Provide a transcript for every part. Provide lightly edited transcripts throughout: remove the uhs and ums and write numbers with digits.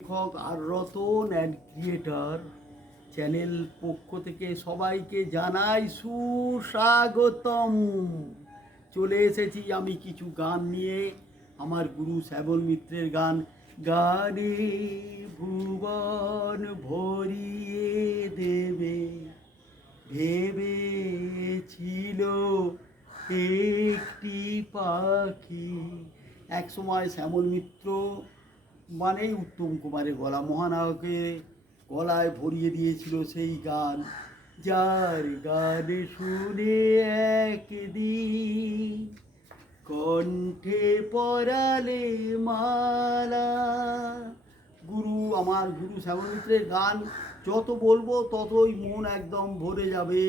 লেখক আর Ratan and creator channel পক্ষ থেকে সবাইকে জানাই সুস্বাগতম। চলে এসেছি আমি কিছু গান নিয়ে, আমার গুরু শ্যাবল মিত্রের গান। গানে ভুবন ভরিয়ে দেবে ভেবেছিল একটি পাখি। এক সময় শ্যামল মিত্র মানেই উত্তম কুমারের গলা, মহানায়কের গলায় ভরিয়ে দিয়েছিল সেই গান। যার গান শুনে একদিন কণ্ঠে পরালে মালা। আমার গুরু শ্যামল মিত্রের গান যত বলবো ততই মন একদম ভরে যাবে।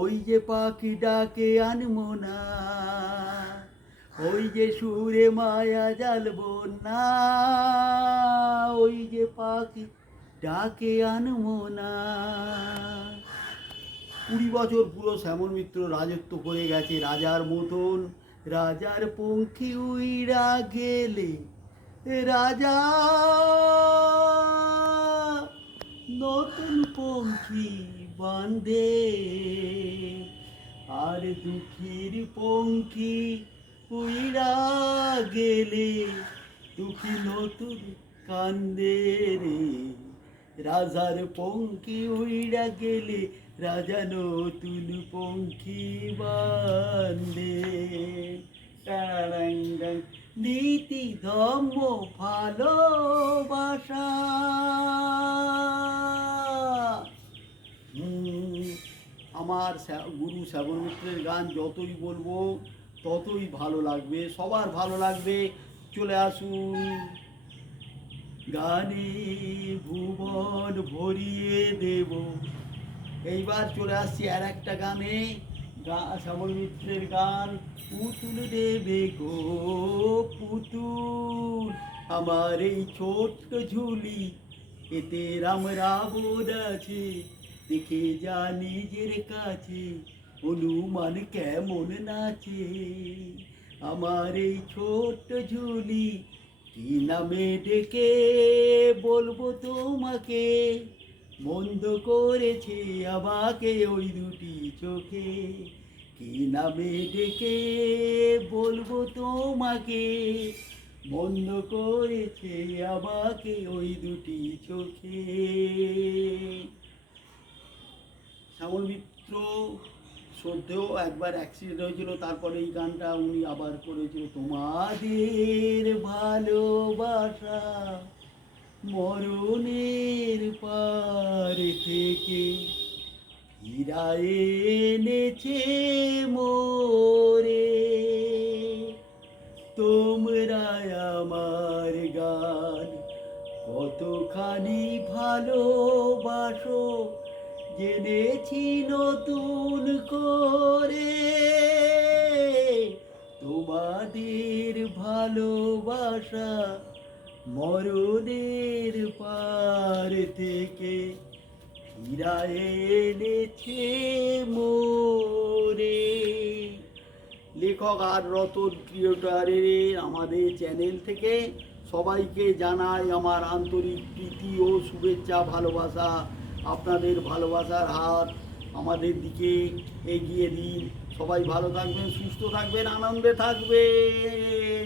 ওই যে পাখি ডাকে আনমো না, ওই যে সুরে মায়া জ্বালবো না, ওই যে পাখি ডাকে আনমো না। 20 বছর পুরো শ্যামল মিত্র রাজত্ব করে গেছে রাজার মতন। রাজার পঙ্খী উইরা গেলে রাজা নতুন পঙ্খী বাঁধে, আর দুঃখীর পঙ্খী উইরা গেলে দুঃখী নতুন কান্দে রে। রাজার পঙ্খী উইরা গেলে রাজা নতুন পঙ্খী বাঁধে। নীতি ধর্ম ভালোবাসা। আমার গুরু শ্যাবল মিত্রের গান যতই বলবো ততই ভালো লাগবে, সবার ভালো লাগবে। চলে আসুন, গানে ভুবন ভরিয়ে দেব। এইবার চলে আসছি আর একটা গানে, শ্যামল মিত্রের গান। পুতুল দেবে গো পুতুল, আমার এই ছোট্ট ঝুলি, এতে রাম রাবণ আছে, দেখে যা নিজের কাছে, হনুমান কেমন নাচে। আমার এই ছোট্ট ঝুলি, কি নামে ডেকে বলবো তোমাকে, মন্দ করেছে আমাকে ওই দুটি চোখে। কি নামে ডেকে বলবো তোমাকে, মন্দ করেছে আমাকে ওই দুটি চোখে। শ্যামল মিত্র সদ্যেও একবার অ্যাক্সিডেন্ট হয়েছিল, তারপরে এই গানটা উনি আবার করেছিল। তোমাদের ভালোবাসা মরণের পার থেকে ফিরায়ে এনেছে মোরে, তোমরা আমার গান কতখানি ভালোবাসো জেনেছি নতুন করে। তোমাদের ভালোবাসা মরণের পার থেকে ফিরায়ে এনেছে মোরে। লেখক আর রতন ক্রিয়েটরের আমাদের চ্যানেল থেকে সবাইকে জানাই আমার আন্তরিক প্রীতি ও শুভেচ্ছা, ভালোবাসা। আপনাদের ভালোবাসার হাত আমাদের দিকে এগিয়ে দিন। সবাই ভালো থাকবেন, সুস্থ থাকবেন, আনন্দে থাকবেন।